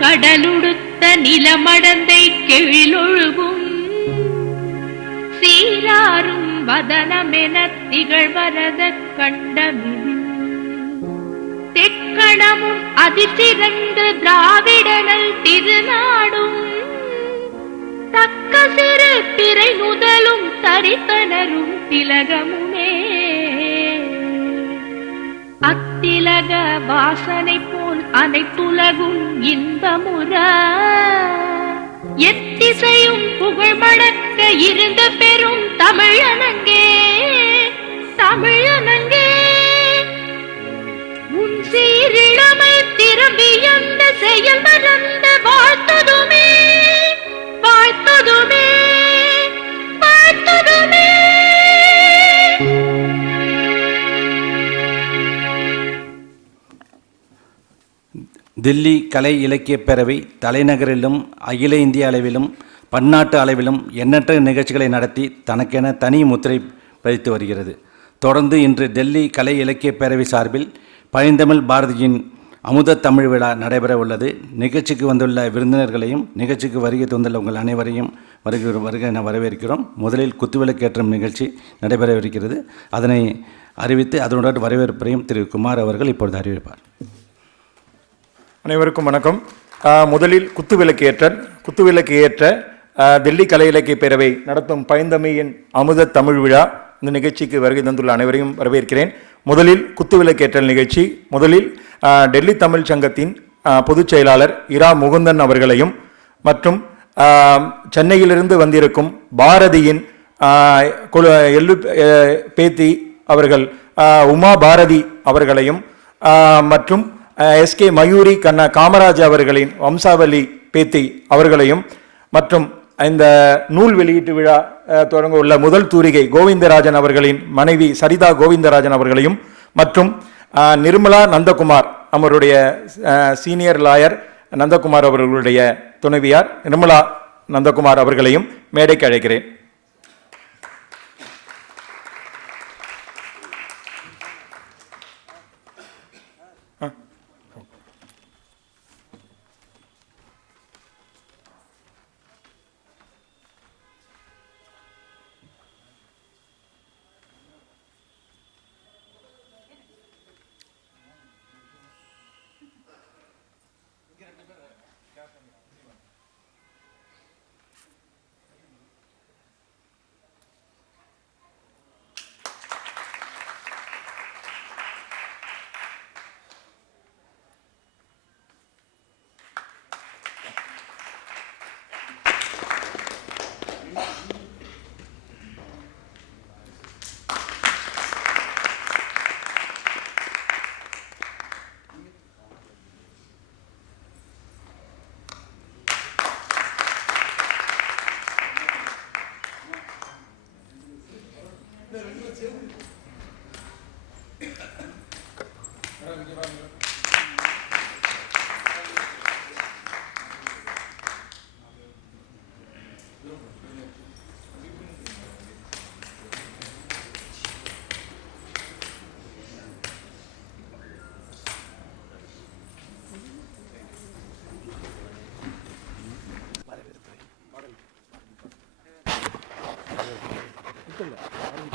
கடலுடுத்த நிலமடந்தை கெழிலொழுகும் சீராரும் வதனமென திகழ்வரத கண்டமிது தெக்கணமும் அதிசிறந்த திராவிடனல் திருநாடும். தக்க சிறு பிறை முதலும் தரித்தனரும் திலகமும். அத்திலக வாசனை போல் அனைத்துலகும் இன்பமுற. எத்திசையும் புகழ் மடக்க இருந்த பெரும் தமிழனங்கே தமிழனங்கே. உன் சீரிழமை திரும்பி அந்த செயல் மறந்த வாழ்த்ததுமே வாழ்த்ததுமே. தில்லி கலை இலக்கியப் பேரவை தலைநகரிலும் அகில இந்திய அளவிலும் பன்னாட்டு அளவிலும் எண்ணற்ற நிகழ்ச்சிகளை நடத்தி தனக்கென தனி முத்திரை பதித்து வருகிறது. தொடர்ந்து இன்று டெல்லி கலை இலக்கியப் பேரவை சார்பில் பழந்தமிழ் பாரதியின் அமுத தமிழ் விழா நடைபெற உள்ளது. நிகழ்ச்சிக்கு வந்துள்ள விருந்தினர்களையும் நிகழ்ச்சிக்கு வருகை தந்துள்ள உங்கள் அனைவரையும் வருகை வருக என வரவேற்கிறோம். முதலில் குத்துவிளக்கேற்றும் நிகழ்ச்சி நடைபெறவிருக்கிறது. அதனை அறிவித்து அதனுடன் வரவேற்பையும் திரு. குமார் அவர்கள் இப்பொழுது அறிவிப்பார். அனைவருக்கும் வணக்கம். முதலில் குத்துவிளக்கு ஏற்றல். குத்துவிளக்கு ஏற்ற டெல்லி கலை இலக்கிய பேரவை நடத்தும் பைந்தமிழின் அமுத தமிழ் விழா இந்த நிகழ்ச்சிக்கு வருகை தந்துள்ள அனைவரையும் வரவேற்கிறேன். முதலில் குத்துவிளக்கேற்றல் நிகழ்ச்சி. முதலில் டெல்லி தமிழ் சங்கத்தின் பொதுச் செயலாளர் இரா முகுந்தன் அவர்களையும் மற்றும் சென்னையிலிருந்து வந்திருக்கும் பாரதியின் ஆஹ் எள்ளு பேத்தி அவர்கள் உமா பாரதி அவர்களையும் மற்றும் எஸ்கே மயூரி கண்ணா காமராஜ் அவர்களின் வம்சாவளி பேத்தி அவர்களையும் மற்றும் இந்த நூல் வெளியீட்டு விழா தொடங்க உள்ள முதல் தூரிகை கோவிந்தராஜன் அவர்களின் மனைவி சரிதா கோவிந்தராஜன் அவர்களையும் மற்றும் நிர்மலா நந்தகுமார் அவருடைய சீனியர் லாயர் நந்தகுமார் அவர்களுடைய துணைவியார் நிர்மலா நந்தகுமார் அவர்களையும் மேடைக்கு அழைக்கிறேன்.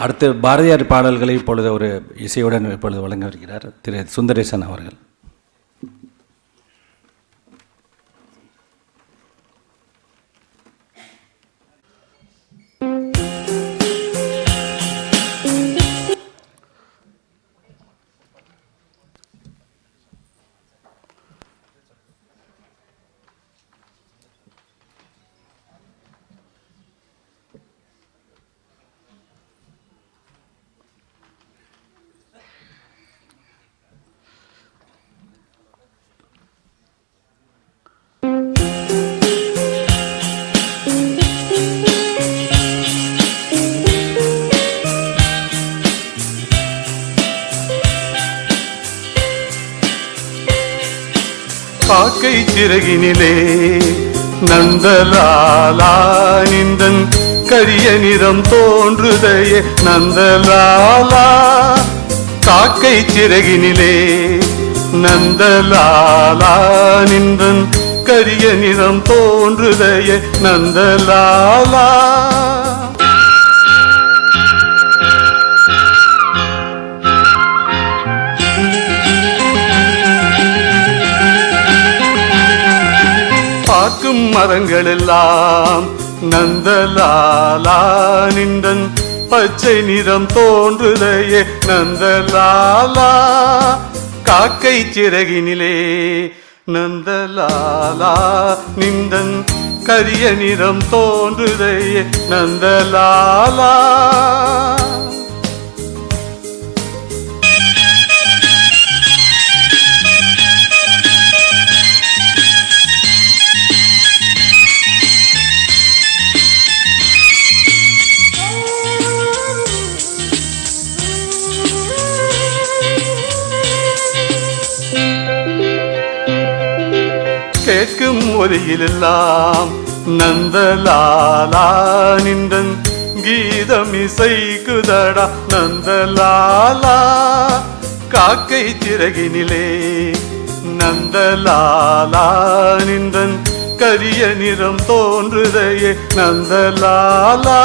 அடுத்து பாரதியார் பாடல்களை இப்பொழுது ஒரு இசையுடன் இப்பொழுது வழங்க வருகிறார் திரு சுந்தரேசன் அவர்கள். நிறம் தோன்றுதையே நந்தலாலா. காக்கை சிறகினிலே நந்தலாலா. நின்றன் கரிய நிறம் தோன்றுதையே நந்தலாலா. பார்க்கும் மரங்கள் எல்லாம் நந்தலாலா நின்றன். பச்சை நிறம் தோன்றுதையே நந்தலாலா. காக்கை சிறகினிலே நந்தலாலா நின்றன். கரிய நிறம் தோன்றுதையே நந்தலாலா. ஒலியிலெல்லாம் நந்தலாலா நின்றன். கீதம் இசைக்குதடா நந்தலாலா. காக்கை சிறகினிலே நந்தலாலா நின்றன். கரிய நிறம் தோன்றுதையே நந்தலாலா.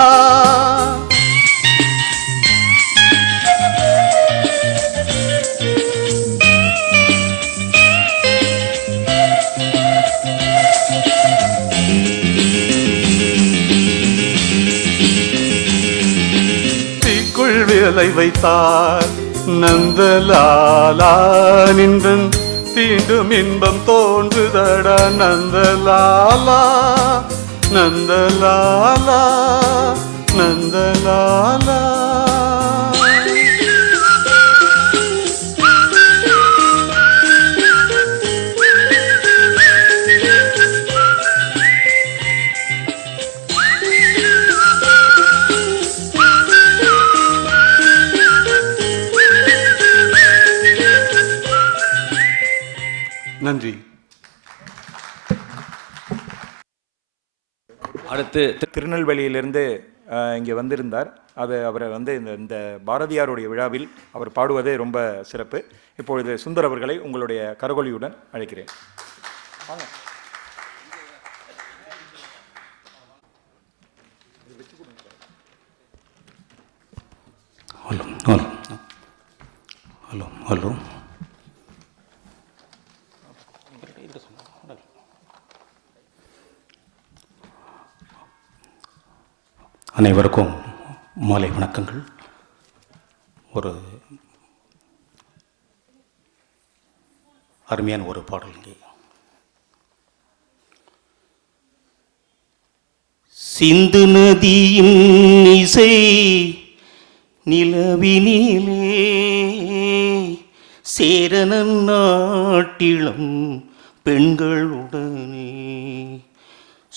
தீக்குள் வைத்தார். நந்தலாலா நின்றன். தீண்டும் இன்பம் தோன்றுதட நந்தலாலா. நந்தலாலா நந்தலாலா. நன்றி. அடுத்து திருநெல்வேலியிலிருந்து இங்கே வந்திருந்தார். அது அவரை வந்து இந்த இந்த பாரதியாருடைய விழாவில் அவர் பாடுவதே ரொம்ப சிறப்பு. இப்பொழுது சுந்தர் அவர்களை உங்களுடைய கரகொலியுடன் அழைக்கிறேன். Hello hello. Hello hello. அனைவருக்கும் மாலை வணக்கங்கள். ஒரு அருமையான ஒரு பாடல் இங்கே. சிந்து நதியின் இசை நிலவினிலே சேரனன் நாட்டிளம் பெண்களுடனே.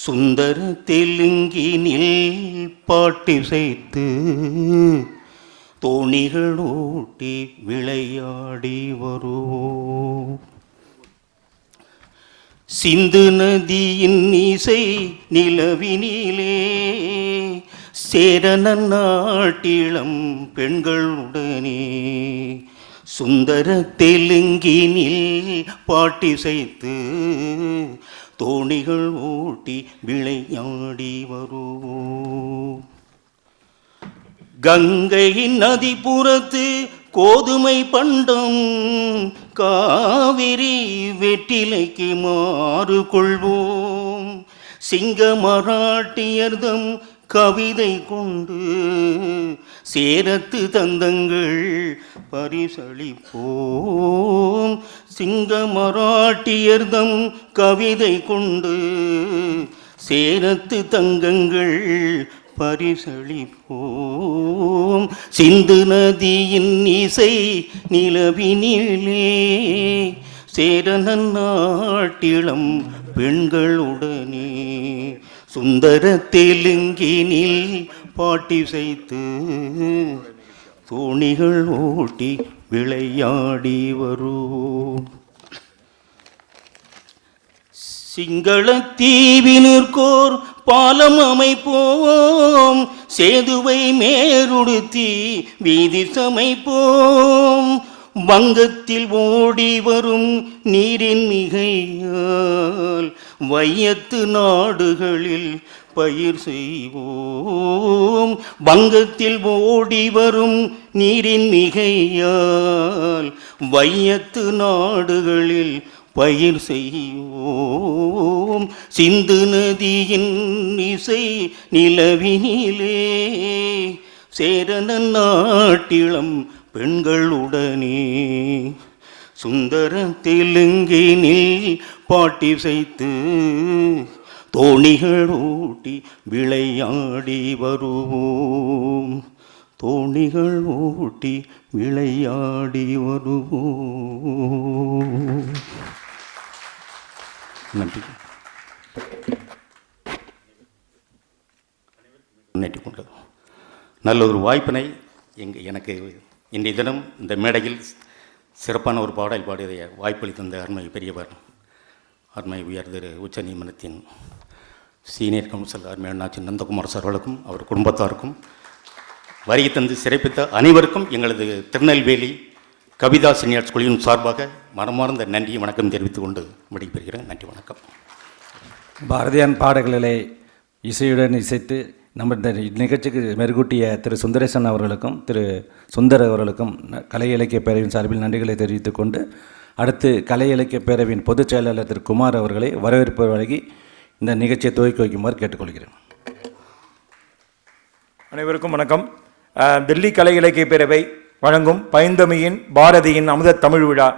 சுந்தர தெலுங்கினில் பாட்டிசைத்து தோணிகளோட்டி விளையாடி வருவோம். சிந்து நதியின் இசை நிலவினிலே சேரன நாட்டிளம் பெண்களுடனே சுந்தர தெலுங்கினில் பாட்டிசைத்து தோணிகள் ஓட்டி விளையாடி வருவோம். கங்கையின் நதிப்புறத்து கோதுமை பண்டம் காவிரி வெற்றிலைக்கு மாறு கொள்வோம். சிங்க மராட்டியர்தம் கவிதை கொண்டு சேரத்து தந்தங்கள் பரிசளிப்போம். சிங்க மராட்டியர்தம் கவிதை கொண்டு சேரத்து தங்கங்கள் பரிசளிப்போம். சிந்து நதியின் இசை நிலவினிலே சேரனன் நாட்டிளம் பெண்களுடனே சுந்தர தெலுங்கினில் பாட்டிசைத்து தோணிகள் ஓட்டி விளையாடி வருவோம் சிங்களத்தீவினிற்கோர் பாலம் அமைப்போம் சேதுவை மேருடுத்தி வீதி சமைப்போம். வங்கத்தில் ஓடி வரும் நீரின் மிகையால் வையத்து நாடுகளில் பயிர் செய்வோம். வங்கத்தில் ஓடி வரும் நீரின் மிகையால் வையத்து நாடுகளில் பயிர் செய்வோம். சிந்து நதியின் இசை நிலவினிலே சேரன நாட்டிளம் பெண்களுடனே சுந்தர தெலுங்கினில் பாட்டிசைத்து தோணிகள் ஓட்டி விளையாடி வருவோம். தோணிகள் ஓட்டி விளையாடி வருவோம். நன்றி. முன்னேற்றிக் கொண்டது. நல்ல ஒரு வாய்ப்பினை எங்கள் எனக்கு இன்றைய தினம் இந்த மேடையில் சிறப்பான ஒரு பாடல் பாடிய வாய்ப்பளித்தந்த அருமை பெரியவர் அருமை உயர் திரு உச்ச நீதிமன்றத்தின் சீனியர் கவுன்சில் அருமை அண்ணாச்சி நந்தகுமார் சார் அவர்களுக்கும் அவர் குடும்பத்தாருக்கும் வரி தந்து சிறப்பித்த அனைவருக்கும் எங்களது திருநெல்வேலி கவிதா சீனியர்ஸ் குழுவின் சார்பாக மனமார்ந்த நன்றி வணக்கம் தெரிவித்துக் கொண்டு விடைபெறுகிறேன். நன்றி வணக்கம். பாரதியான் பாடல்களை இசையுடன் இசைத்து நம்ம இந்த நிகழ்ச்சிக்கு மெருகூட்டிய திரு சுந்தரேசன் அவர்களுக்கும் திரு சுந்தர் அவர்களுக்கும் கலை இலக்கிய பேரவையின் சார்பில் நன்றிகளை தெரிவித்துக் கொண்டு அடுத்து கலை இலக்கிய பேரவையின் பொதுச் செயலாளர் திரு குமார் அவர்களை வரவேற்பு வழங்கி இந்த நிகழ்ச்சியை துவக்கி வைக்குமாறு கேட்டுக்கொள்கிறேன். அனைவருக்கும் வணக்கம். டெல்லி கலை இலக்கிய பேரவை வழங்கும் பைந்தமியின் பாரதியின் அமுத தமிழ் விழா.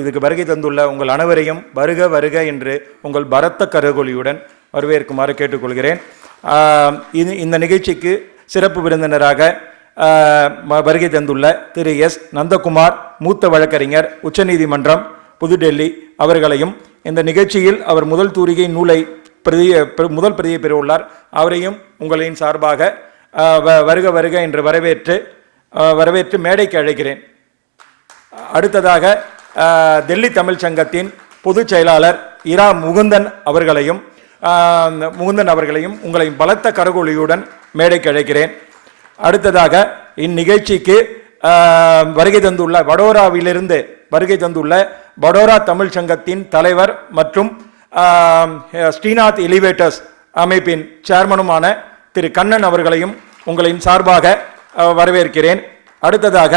இதுக்கு வருகை தந்துள்ள உங்கள் அனைவரையும் வருக வருக என்று உங்கள் பரத்த கருகொலியுடன் வரவேற்குமாறு கேட்டுக்கொள்கிறேன். இது இந்த நிகழ்ச்சிக்கு சிறப்பு விருந்தினராக வருகை தந்துள்ள திரு எஸ். நந்தகுமார் மூத்த வழக்கறிஞர் உச்சநீதிமன்றம் புதுடெல்லி அவர்களையும் இந்த நிகழ்ச்சியில் அவர் முதல் தூரிகை நூலை பிரதி முதல் பிரதியை பெறவுள்ளார். அவரையும் உங்களின் சார்பாக வ- வருக வருக என்று வரவேற்று வரவேற்று மேடைக்கு அழைக்கிறேன். அடுத்ததாக டெல்லி தமிழ் சங்கத்தின் பொதுச் செயலாளர் இரா முகுந்தன் அவர்களையும் முகுந்தன் அவர்களையும் உங்களையும் பலத்த கரகொலியுடன் மேடைக்கு அழைக்கிறேன். அடுத்ததாக இந்நிகழ்ச்சிக்கு வருகை தந்துள்ள வடோராவிலிருந்து வருகை தந்துள்ள வடோரா தமிழ் சங்கத்தின் தலைவர் மற்றும் ஸ்ரீநாத் எலிவேட்டர்ஸ் அமைப்பின் சேர்மனுமான திரு கண்ணன் அவர்களையும் உங்களின் சார்பாக வரவேற்கிறேன். அடுத்ததாக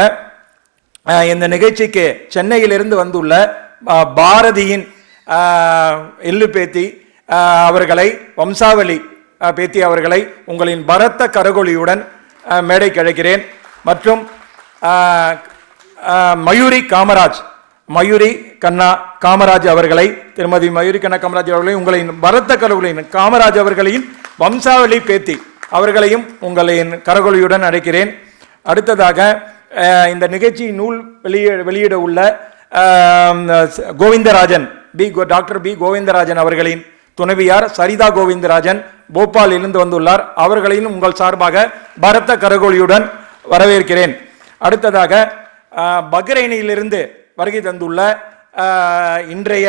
இந்த நிகழ்ச்சிக்கு சென்னையிலிருந்து வந்துள்ள பாரதியின் அஹ், பேத்தி அவர்களை வம்சாவளி பேத்தி அவர்களை உங்களின் பரத்த கரகொலியுடன் மேடைக்கு அழைக்கிறேன் மற்றும் மயூரி காமராஜ் மயூரி கண்ணா காமராஜ் அவர்களை திருமதி மயூரி கண்ணா காமராஜ் அவர்களை உங்களின் பரத்த கரகொலியின் காமராஜ் அவர்களின் வம்சாவளி பேத்தி அவர்களையும் உங்களின் கரகொலியுடன் அழைக்கிறேன். அடுத்ததாக இந்த நிகழ்ச்சி நூல் வெளியே வெளியிட உள்ள கோவிந்தராஜன் பி கோ- டாக்டர் பி கோவிந்தராஜன் அவர்களின் துணைவியார் சரிதா கோவிந்தராஜன் போபாலிலிருந்து வந்துள்ளார். அவர்களையும் உங்கள் சார்பாக பரத்த கரகோலியுடன் வரவேற்கிறேன். அடுத்ததாக பக்ரைனிலிருந்து வருகை தந்துள்ள இன்றைய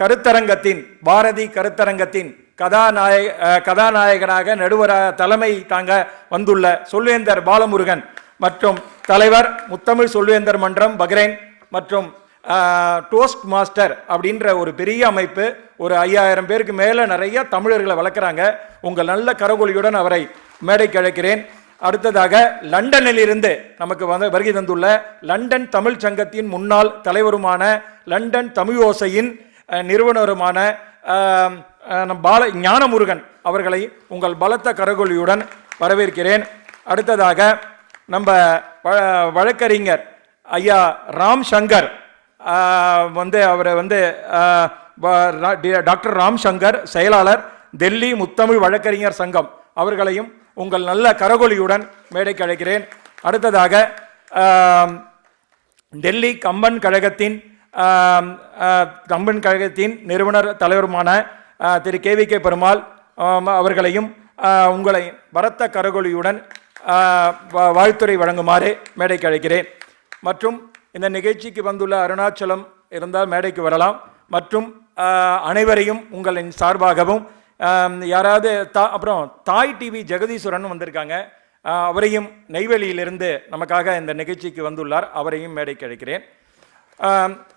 கருத்தரங்கத்தின் பாரதி கருத்தரங்கத்தின் கதாநாயக கதாநாயகனாக நடுவர தலைமை தாங்க வந்துள்ள சொல்வேந்தர் பாலமுருகன் மற்றும் தலைவர் முத்தமிழ் சொல்வேந்தர் மன்றம் பக்ரைன் மற்றும் டோஸ்ட் மாஸ்டர் அப்படின்ற ஒரு பெரிய அமைப்பு. ஒரு ஐயாயிரம் பேருக்கு மேலே நிறைய தமிழர்களை வளர்க்குறாங்க. உங்கள் நல்ல கரகொலியுடன் அவரை மேடைக்கு அழைக்கிறேன். அடுத்ததாக லண்டனில் இருந்து நமக்கு வந்து வருகை தந்துள்ள லண்டன் தமிழ் சங்கத்தின் முன்னாள் தலைவருமான லண்டன் தமிழ் ஓசையின் நிறுவனருமான நம் பால ஞானமுருகன் அவர்களை உங்கள் பலத்த கரகொலியுடன் வரவேற்கிறேன். அடுத்ததாக நம்ம வ- வழக்கறிஞர் ஐயா ராம் சங்கர் வந்து அவரை வந்து டாக்டர் ராம் சங்கர் செயலாளர் டெல்லி முத்தமிழ் வழக்கறிஞர் சங்கம் அவர்களையும் உங்கள் நல்ல கரகொலியுடன் மேடைக்கு அழைக்கிறேன். அடுத்ததாக டெல்லி கம்பன் கழகத்தின் கம்பன் கழகத்தின் நிறுவனர் தலைவருமான Thiru K V K Perumal அவர்களையும் உங்களை பரத்த கரகொலியுடன் வாழ்த்துறை வழங்குமாறு மேடைக்கு அழைக்கிறேன். மற்றும் இந்த நிகழ்ச்சிக்கு வந்துள்ள அருணாச்சலம் இருந்தால் மேடைக்கு வரலாம். மற்றும் அனைவரையும் உங்களின் சார்பாகவும் யாராவது தா அப்புறம் தாய் டிவி ஜெகதீஸ்வரன் வந்திருக்காங்க. அவரையும் நெய்வேலியிலிருந்து நமக்காக இந்த நிகழ்ச்சிக்கு வந்துள்ளார். அவரையும் மேடைக்கு அழைக்கிறேன்.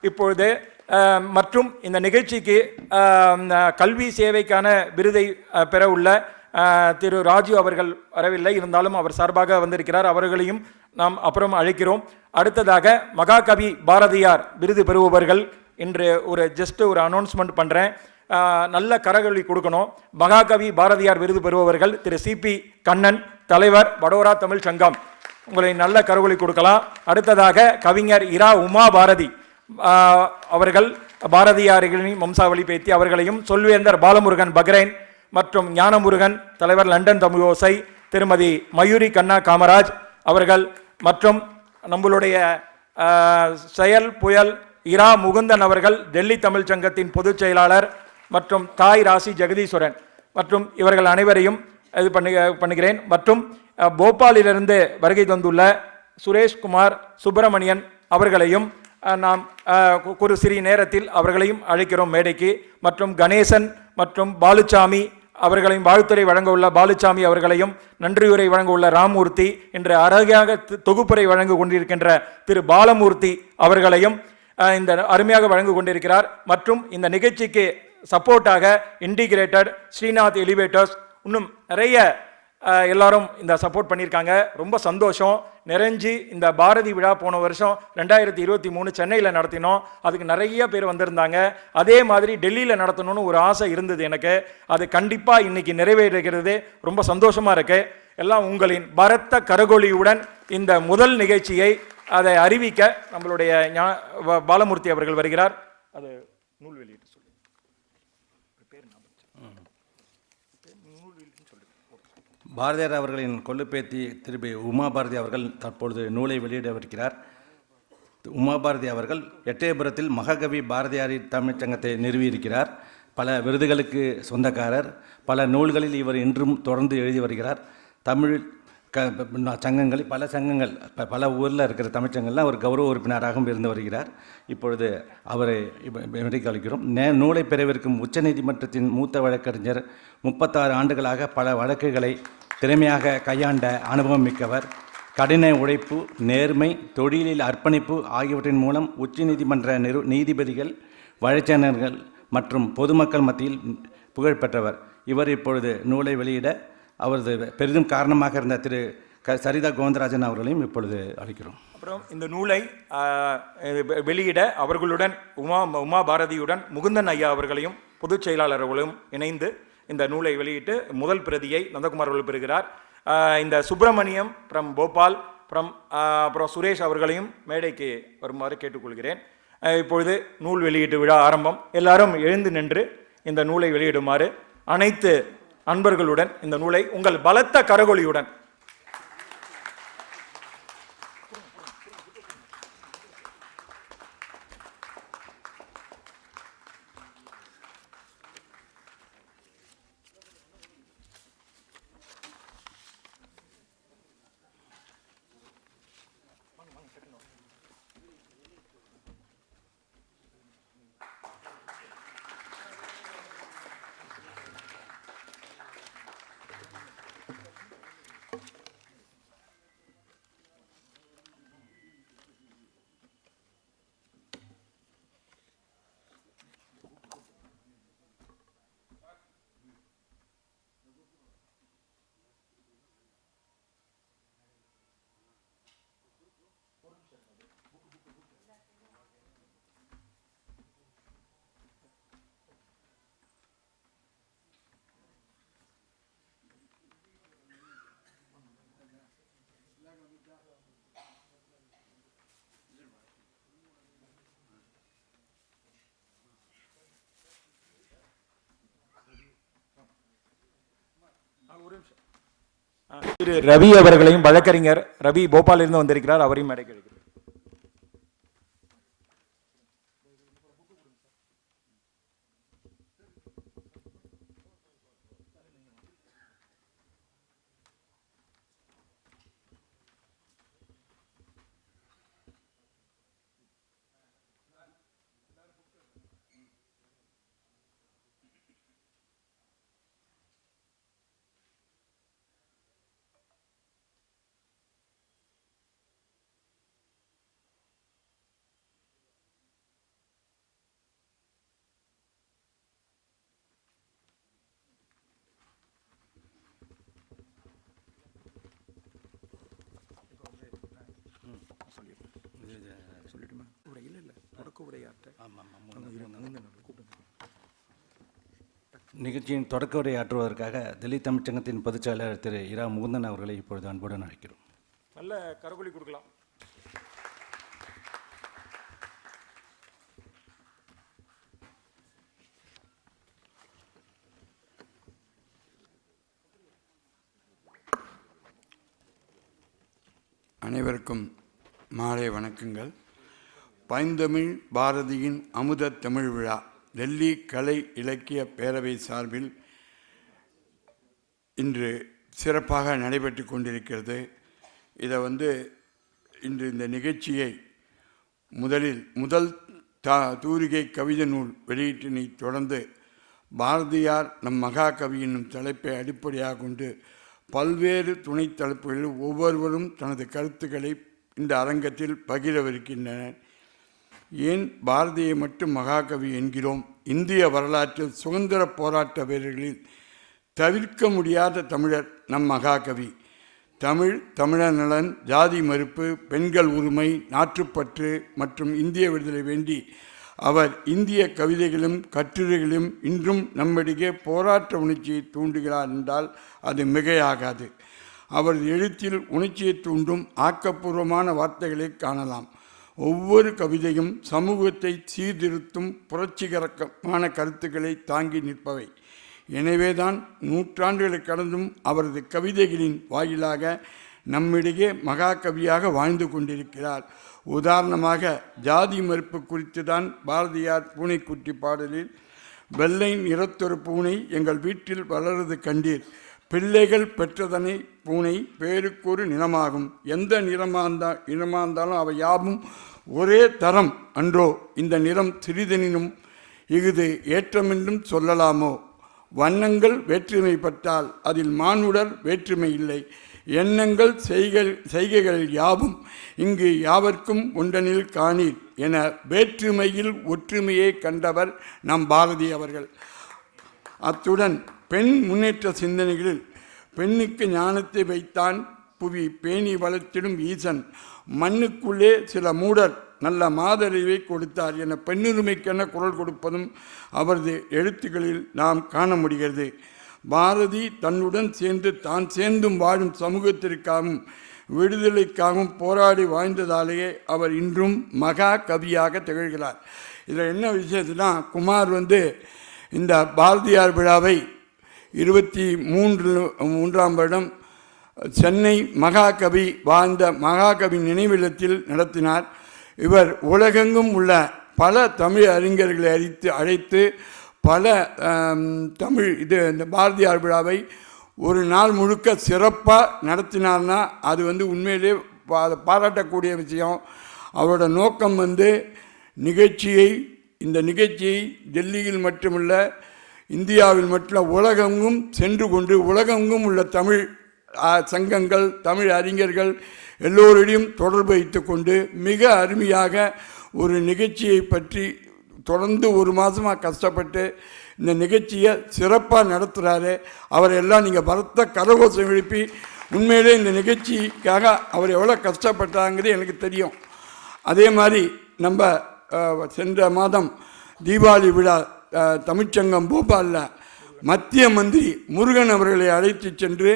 இப்பொழுது மற்றும் இந்த நிகழ்ச்சிக்கு கல்வி சேவைக்கான விருதை பெற உள்ள திரு ராஜு அவர்கள் வரவில்லை. இருந்தாலும் அவர் சார்பாக வந்திருக்கிறார். அவர்களையும் நாம் அப்புறம் அழைக்கிறோம். அடுத்ததாக மகாகவி பாரதியார் விருது பெறுபவர்கள். இன்று ஒரு ஜஸ்ட் ஒரு அனௌன்ஸ்மெண்ட் பண்ணுறேன் நல்ல கரகொலி கொடுக்கணும். மகாகவி பாரதியார் விருது பெறுபவர்கள் திரு சிபி கண்ணன் தலைவர் வடோரா தமிழ் சங்கம். உங்களை நல்ல கரகொலி கொடுக்கலாம். அடுத்ததாக கவிஞர் இரா உமா பாரதி. அவர்கள் பாரதியார்களின் வம்சாவளி பேத்தி. அவர்களையும் சொல்வேந்தர் பாலமுருகன் பக்ரைன் மற்றும் ஞானமுருகன் தலைவர் லண்டன் தமிழோசை திருமதி மயூரி கண்ணா காமராஜ் அவர்கள் மற்றும் நம்மளுடைய செயல் புயல் இரா முகுந்தன் அவர்கள் டெல்லி தமிழ்ச் சங்கத்தின் பொதுச் செயலாளர் மற்றும் தாய் ராசி ஜெகதீஸ்வரன். மற்றும் இவர்கள் அனைவரையும் இது பண்ணு பண்ணுகிறேன். மற்றும் போபாலிலிருந்து வருகை தந்துள்ள சுரேஷ்குமார் சுப்பிரமணியன் அவர்களையும் நாம் ஒரு சிறிய நேரத்தில் அவர்களையும் அழைக்கிறோம் மேடைக்கு. மற்றும் கணேசன் மற்றும் பாலுச்சாமி அவர்களையும் வாழ்த்துறை வழங்க உள்ள பாலுச்சாமி அவர்களையும் நன்றியுரை வழங்க உள்ள ராமூர்த்தி என்ற அழகாக தொகுப்புரை வழங்க கொண்டிருக்கின்ற திரு பாலமூர்த்தி அவர்களையும் இந்த அருமையாக வழங்க கொண்டிருக்கிறார். மற்றும் இந்த நிகழ்ச்சிக்கு சப்போர்ட்டாக இன்டிகிரேட்டட் ஸ்ரீநாத் எலிவேட்டர்ஸ் இன்னும் நிறைய எல்லாரும் இந்த சப்போர்ட் பண்ணியிருக்காங்க. ரொம்ப சந்தோஷம். நிறைஞ்சி இந்த பாரதி விழா போன வருஷம் ரெண்டாயிரத்தி இருபத்தி மூணு சென்னையில் நடத்தினோம். அதுக்கு நிறைய பேர் வந்திருந்தாங்க. அதே மாதிரி டெல்லியில் நடத்தணும்னு ஒரு ஆசை இருந்தது எனக்கு. அது கண்டிப்பாக இன்னைக்கு நிறைவேறுகிறது. ரொம்ப சந்தோஷமாக இருக்குது எல்லாம் உங்களின் பரத்த கரகொலியுடன் இந்த முதல் நிகழ்ச்சியை அதை அறிவிக்க நம்மளுடைய பாலமூர்த்தி அவர்கள் வருகிறார். அது நூல் வெளியிட்டு சொல்லு பாரதியார் அவர்களின் கொள்ளுப்பேத்தி திருப்பி உமா பாரதி அவர்கள் தற்பொழுது நூலை வெளியிடவிருக்கிறார். உமா பாரதி அவர்கள் எட்டயபுரத்தில் மகாகவி பாரதியாரின் தமிழ்ச்சங்கத்தை நிறுவியிருக்கிறார். பல விருதுகளுக்கு சொந்தக்காரர். பல நூல்களில் இவர் இன்றும் தொடர்ந்து எழுதி வருகிறார். தமிழ் க சங்கங்களில் பல சங்கங்கள் ப- பல ஊரில் இருக்கிற தமிழ்ச்சங்கள்லாம் அவர் கௌரவ உறுப்பினராகவும் இருந்து வருகிறார். இப்பொழுது அவரை மெடிக்க அளிக்கிறோம் நே நூலை பெறவிருக்கும் உச்சநீதிமன்றத்தின் மூத்த வழக்கறிஞர் முப்பத்தாறு ஆண்டுகளாக பல வழக்குகளை திறமையாக கையாண்ட அனுபவம் மிக்கவர். கடின உழைப்பு நேர்மை தொழிலில் அர்ப்பணிப்பு ஆகியவற்றின் மூலம் உச்சநீதிமன்ற நிரு நீதிபதிகள் வழக்கறிஞர்கள் மற்றும் பொதுமக்கள் மத்தியில் புகழ் பெற்றவர். இவர் இப்பொழுது நூலை வெளியிட அவரது பெரிதும் காரணமாக இருந்த திரு. க சரிதா கோவிந்தராஜன் அவர்களையும் இப்பொழுது அழைக்கிறோம். அப்புறம் இந்த நூலை வெ- வெளியிட அவர்களுடன் உமா உமா பாரதியுடன் முகுந்தன் ஐயா அவர்களையும் பொதுச் செயலாளர்களும் இணைந்து இந்த நூலை வெளியிட்டு முதல் பிரதியை நந்தகுமார் அவர்கள் பெறுகிறார். இந்த சுப்பிரமணியம் ஃப்ரம் போபால் ஃப்ரம் அப்புறம் சுரேஷ் அவர்களையும் மேடைக்கு வருமாறு கேட்டுக்கொள்கிறேன். இப்பொழுது நூல் வெளியீட்டு விழா ஆரம்பம். எல்லாரும் எழுந்து நின்று இந்த நூலை வெளியிடுமாறு அனைத்து அன்பர்களுடன் இந்த நூலை உங்கள் பலத்த கரகொலியுடன் திரு ரவி அவர்களையும் வழக்கறிஞர் ரவி போபாலிருந்து வந்திருக்கிறார் அவரையும் மேடைக்கு நிகழ்ச்சியின் தொடக்க உரை ஆற்றுவதற்காக டெல்லி தமிழ்ச்சங்கத்தின் பொதுச் செயலாளர் திரு இரா முகுந்தன் அவர்களை இப்பொழுது அன்புடன் அழைக்கிறோம். நல்ல கரகொலி கொடுக்கலாம். அனைவருக்கும் மாலை வணக்கங்கள். பைந்தமிழ் பாரதியின் அமுத தமிழ் விழா டெல்லி கலை இலக்கிய பேரவை சார்பில் இன்று சிறப்பாக நடைபெற்று கொண்டிருக்கிறது. இதை வந்து இன்று இந்த நிகழ்ச்சியை முதலில் முதல் தா தூரிகை கவிதை நூல் வெளியீட்டினை தொடர்ந்து பாரதியார் நம் மகாகவி என்னும் தலைப்பை அடிப்படையாக கொண்டு பல்வேறு துணைத் தலைப்புகளில் ஒவ்வொருவரும் தனது கருத்துக்களை இந்த அரங்கத்தில் பகிரவிருக்கின்றனர். ஏன் பாரதியை மட்டும் மகாகவி என்கிறோம்? இந்திய வரலாற்றில் சுதந்திர போராட்ட வீரர்களில் தவிர்க்க முடியாத தமிழர் நம் மகாகவி. தமிழ் தமிழர் நலன் ஜாதி மறுப்பு பெண்கள் உரிமை நாட்டுப்பற்று மற்றும் இந்திய விடுதலை வேண்டி அவர் இந்திய கவிதைகளும் கட்டுரைகளும் இன்றும் நம்மிடையே போராட்ட உணர்ச்சியை தூண்டுகிறார் என்றால் அது மிகையாகாது. அவரது எழுத்தில் உணர்ச்சியை தூண்டும் ஆக்கப்பூர்வமான வார்த்தைகளை காணலாம். ஒவ்வொரு கவிதையும் சமூகத்தை சீர்திருத்தும் புரட்சிகரமான கருத்துக்களை தாங்கி நிற்பவை. எனவேதான் நூற்றாண்டுகளை கடந்தும் அவரது கவிதைகளின் வாயிலாக நம்மிடையே மகாகவியாக வாழ்ந்து கொண்டிருக்கிறார். உதாரணமாக ஜாதி மறுப்பு குறித்து தான் பாரதியார் பூனைக்குட்டி பாடலில் வெள்ளை நிறத்தொரு பூனை எங்கள் வீட்டில் வளருது கண்டீர். பிள்ளைகள் பெற்றதனை பூனை பேருக்கொரு நிறமாகும் எந்த நிறமாந்தா நிறமாந்தாலும் அவை யாவும் ஒரே தரம் அன்றோ இந்த நிறம் சிறிதெனினும் இஃது ஏற்றமென்றும் சொல்லலாமோ? வண்ணங்கள் வேற்றுமைப்பட்டால் அதில் மானுடர் வேற்றுமை இல்லை. எண்ணங்கள் செய்கள் செய்கைகள் யாவும் இங்கு யாவர்க்கும் ஒன்றனில் காணீர் என வேற்றுமையில் ஒற்றுமையை கண்டவர் நம் பாரதி அவர்கள். அத்துடன் பெண் முன்னேற்ற சிந்தனைகளில் பெண்ணுக்கு ஞானத்தை வைத்தான் புவி பேணி வளர்த்திடும் ஈசன். மண்ணுக்குள்ளே சில மூடர் நல்ல மாதறிவை கொடுத்தார் என பெண்ணுரிமைக்கென குரல் கொடுப்பதும் அவரது எழுத்துக்களில் நாம் காண முடிகிறது. பாரதி தன்னுடன் சேர்ந்து தான் சேர்ந்தும் வாழும் சமூகத்திற்காகவும் விடுதலைக்காகவும் போராடி வாழ்ந்ததாலேயே அவர் இன்றும் மகா கவியாக திகழ்கிறார். இதில் என்ன விஷயத்துனா குமார் வந்து இந்த பாரதியார் விழாவை இருபத்தி மூன்று மூன்றாம் வருடம் சென்னை மகாகவி வாழ்ந்த மகாகவி நினைவிடத்தில் நடத்தினார். இவர் உலகெங்கும் உள்ள பல தமிழ் அறிஞர்களை அழைத்து அழைத்து பல தமிழ் இது இந்த பாரதியார் விழாவை ஒரு நாள் முழுக்க சிறப்பாக நடத்தினார்னா அது வந்து உண்மையிலே அதை பாராட்டக்கூடிய விஷயம். அவரோட நோக்கம் வந்து நிகழ்ச்சியை இந்த நிகழ்ச்சியை டெல்லியில் மட்டுமல்ல இந்தியாவில் மட்டும் உலகெங்கும் சென்று கொண்டு உலகெங்கும் உள்ள தமிழ் சங்கங்கள் தமிழ் அறிஞர்கள் எல்லோரிடையும் தொடர்பு வைத்து கொண்டு மிக அருமையாக ஒரு நிகழ்ச்சியை பற்றி தொடர்ந்து ஒரு மாதமாக கஷ்டப்பட்டு இந்த நிகழ்ச்சியை சிறப்பாக நடத்துகிறாரு அவரெல்லாம் நீங்கள் பலத்த கரகோசம் எழுப்பி உண்மையிலே இந்த நிகழ்ச்சிக்காக அவர் எவ்வளோ கஷ்டப்பட்டாங்கிறது எனக்கு தெரியும். அதே மாதிரி நம்ம சென்ற மாதம் தீபாவளி விழா தமிழ்ச்சங்கம் போபாலில் மத்திய மந்திரி முருகன் அவர்களை அழைத்து சென்று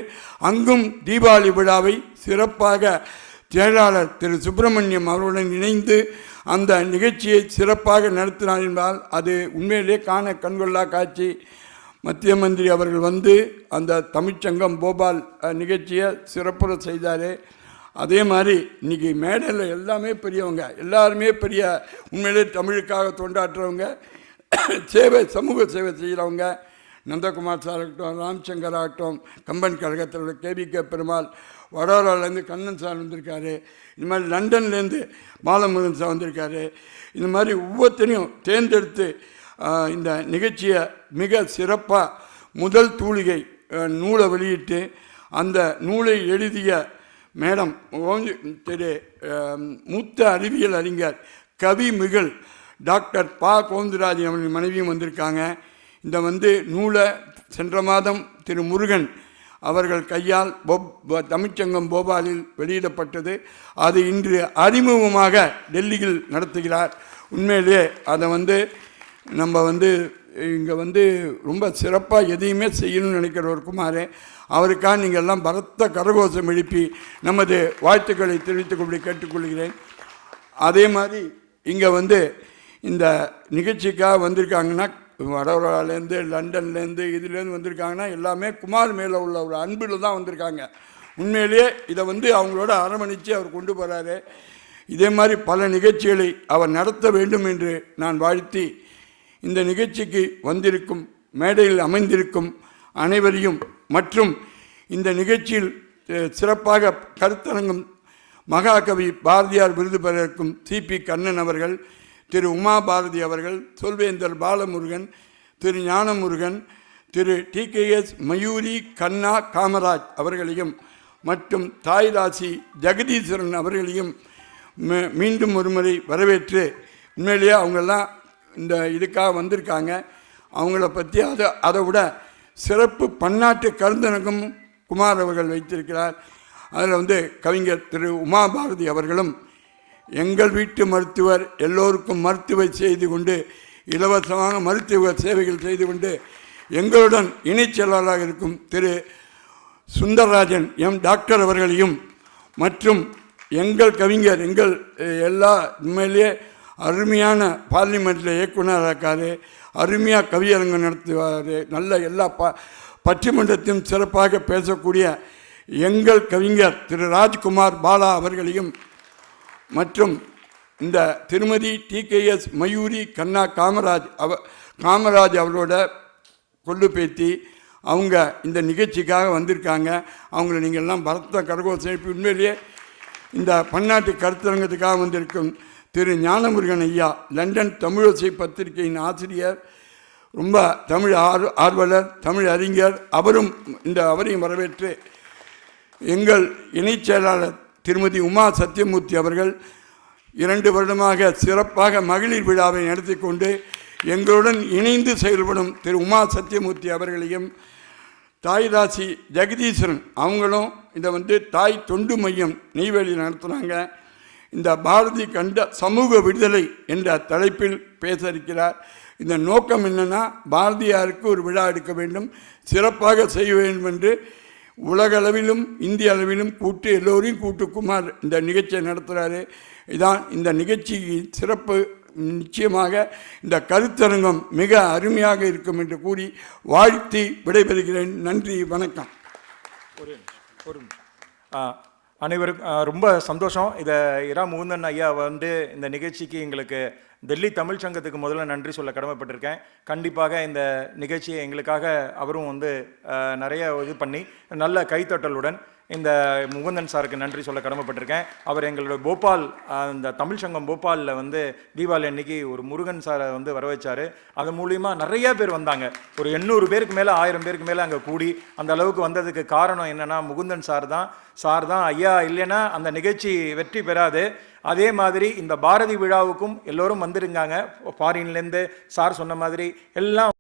அங்கும் தீபாவளி விழாவை சிறப்பாக செயலாளர் திரு சுப்பிரமணியம் அவருடன் இணைந்து அந்த நிகழ்ச்சியை சிறப்பாக நடத்தினார் என்றால் அது உண்மையிலே காண கண்கொள்ளா காட்சி. மத்திய மந்திரி அவர்கள் வந்து அந்த தமிழ்ச்சங்கம் போபால் நிகழ்ச்சியை சிறப்புற செய்தார். அதே மாதிரி இன்றைக்கி மேடையில் எல்லாமே பெரியவங்க எல்லாருமே பெரிய உண்மையிலே தமிழுக்காக தொண்டாற்றுறவங்க சேவை சமூக சேவை செய்கிறவங்க நந்தகுமார் சார் ஆகட்டும் ராம்சங்கர் ஆகட்டும் கம்பன் கழகத்தில் உள்ள கே பெருமாள் வடோராலேருந்து கண்ணன் சார் வந்திருக்காரு. இந்த மாதிரி லண்டன்லேருந்து பாலமுருகன் சார் வந்திருக்காரு. இந்த மாதிரி ஒவ்வொருத்தரையும் தேர்ந்தெடுத்து இந்த நிகழ்ச்சியை மிக சிறப்பாக முதல் தூளிகை நூலை வெளியிட்டு அந்த நூலை எழுதிய மேடம் ஓஞ்சு திரு மூத்த அறிவியல் அறிஞர் கவி மிகல் டாக்டர் பா கோவிந்தராஜன் அவர்களின் மனைவியும் வந்திருக்காங்க. இந்த வந்து நூலை சென்ற மாதம் திரு முருகன் அவர்கள் கையால் பொப் தமிழ்ச்சங்கம் போபாலில் வெளியிடப்பட்டது. அது இன்று அறிமுகமாக டெல்லியில் நடத்துகிறார். உண்மையிலேயே அதை வந்து நம்ம வந்து இங்கே வந்து ரொம்ப சிறப்பாக எதையுமே செய்யணும்னு நினைக்கிற ஒரு குமாரே அவருக்காக நீங்கள் எல்லாம் பலத்த கரகோஷம் எழுப்பி நமது வாழ்த்துக்களை தெரிவித்துக் கொண்டு கேட்டுக்கொள்கிறேன். அதே மாதிரி இங்கே வந்து இந்த நிகழ்ச்சிக்காக வந்திருக்காங்கன்னா வடவராலேருந்து லண்டன்லேருந்து இதுலேருந்து வந்திருக்காங்கன்னா எல்லாமே குமார் மேலே உள்ள ஒரு அன்பில் தான் வந்திருக்காங்க. உண்மையிலேயே இதை வந்து அவங்களோட அரவணைச்சு அவர் கொண்டு போகிறாரு இதே மாதிரி பல நிகழ்ச்சிகளை அவர் நடத்த வேண்டும் என்று நான் வாழ்த்தி இந்த நிகழ்ச்சிக்கு வந்திருக்கும் மேடையில் அமைந்திருக்கும் அனைவரையும் மற்றும் இந்த நிகழ்ச்சியில் சிறப்பாக கருத்தரங்கம் மகாகவி பாரதியார் விருது பெற இருக்கும் சிபி கண்ணன் அவர்கள் திரு உமா பாரதி அவர்கள் சொல்வேந்தர் பாலமுருகன் திரு ஞானமுருகன் திரு டிகேஎஸ் மயூரி கண்ணா காமராஜ் அவர்களையும் மற்றும் தாய்ராசி ஜெகதீஸ்வரன் அவர்களையும் மீண்டும் ஒருமுறை வரவேற்று உண்மையிலேயே அவங்கெல்லாம் இந்த இதுக்காக வந்திருக்காங்க. அவங்கள பற்றி அதை அதை விட சிறப்பு பன்னாட்டு கருந்தனகம் குமார் அவர்கள் வைத்திருக்கிறார். அதில் வந்து கவிஞர் திரு உமா பாரதி அவர்களும் எங்கள் வீட்டு மருத்துவர் எல்லோருக்கும் மருத்துவ செய்து கொண்டு இலவசமாக மருத்துவ சேவைகள் செய்து கொண்டு எங்களுடன் இணைச் செயலாளராக இருக்கும் திரு சுந்தரராஜன் எம் டாக்டர் அவர்களையும் மற்றும் எங்கள் கவிஞர் எங்கள் எல்லா உண்மையிலேயே அருமையான பார்லிமெண்ட்டில் இயக்குனராக இருக்கார் அருமையாக கவியரங்கம் நடத்துவார் நல்ல எல்லா ப பட்டிமன்றத்தையும் சிறப்பாக பேசக்கூடிய எங்கள் கவிஞர் திரு ராஜ்குமார் பாலா அவர்களையும் மற்றும் இந்த திருமதி டிகேஎஸ் மயூரி கண்ணா காமராஜ் அவ காமராஜ் அவரோட கொள்ளு பேத்தி அவங்க இந்த நிகழ்ச்சிக்காக வந்திருக்காங்க. அவங்கள நீங்கள்லாம் எல்லாம் பலத்த கரகோசம் எழுப்பி உண்மையிலேயே இந்த பன்னாட்டு கருத்தரங்கத்துக்காக வந்திருக்கும் திரு ஞானமுருகன் ஐயா லண்டன் தமிழோசை பத்திரிகையின் ஆசிரியர் ரொம்ப தமிழ் ஆர் ஆர்வலர் தமிழ் அறிஞர் அவரும் இந்த அவரையும் வரவேற்று எங்கள் இணைச் செயலாளர் திருமதி உமா சத்யமூர்த்தி அவர்கள் இரண்டு வருடமாக சிறப்பாக மகளிர் விழாவை நடத்தி கொண்டு எங்களுடன் இணைந்து செயல்படும் திரு உமா சத்யமூர்த்தி அவர்களையும் தாய்தாசி ஜெகதீஸ்வரன் அவங்களும் இதை வந்து தாய் தொண்டு மையம் நெய்வேலி நடத்துனாங்க. இந்த பாரதி கண்ட சமூக விடுதலை என்ற தலைப்பில் பேச இருக்கிறார் இந்த நோக்கம் என்னென்னா பாரதியாருக்கு ஒரு விழா எடுக்க வேண்டும் சிறப்பாக செய்ய வேண்டும் என்று உலகளவிலும் இந்திய அளவிலும் கூட்டு எல்லோரையும் கூட்டு குமார் இந்த நிகழ்ச்சியை நடத்துகிறாரு இதான் இந்த நிகழ்ச்சி சிறப்பு. நிச்சயமாக இந்த கருத்தரங்கம் மிக அருமையாக இருக்கும் என்று கூறி வாழ்த்தி விடைபெறுகிறேன். நன்றி வணக்கம். ஒரு ஒரு அனைவருக்கும் ரொம்ப சந்தோஷம். இதை இரா முகுந்தன் ஐயா வந்து இந்த நிகழ்ச்சிக்கு எங்களுக்கு டெல்லி தமிழ் சங்கத்துக்கு முதல்ல நன்றி சொல்ல கடமைப்பட்டிருக்கேன். கண்டிப்பாக இந்த நிகழ்ச்சியை எங்களுக்காக அவரும் வந்து நிறைய இது பண்ணி நல்ல கைத்தட்டலுடன் இந்த முகுந்தன் சாருக்கு நன்றி சொல்ல கடமைப்பட்டிருக்கேன். அவர் எங்களோட போபால் இந்த தமிழ் சங்கம் போபாலில் வந்து தீபாவளி அன்னைக்கு ஒரு முருகன் சாரை வந்து வர வச்சாரு அது மூலியமாக நிறைய பேர் வந்தாங்க. ஒரு எண்ணூறு பேருக்கு மேலே ஆயிரம் பேருக்கு மேலே அங்கே கூடி அந்த அளவுக்கு வந்ததுக்கு காரணம் என்னென்னா முகுந்தன் சார் தான். சார் தான் ஐயா இல்லைன்னா அந்த நிகழ்ச்சி வெற்றி பெறாது. அதே மாதிரி இந்த பாரதி விழாவுக்கும் எல்லோரும் வந்திருந்தாங்க. ஃபாரின்லேருந்து சார் சொன்ன மாதிரி எல்லாம்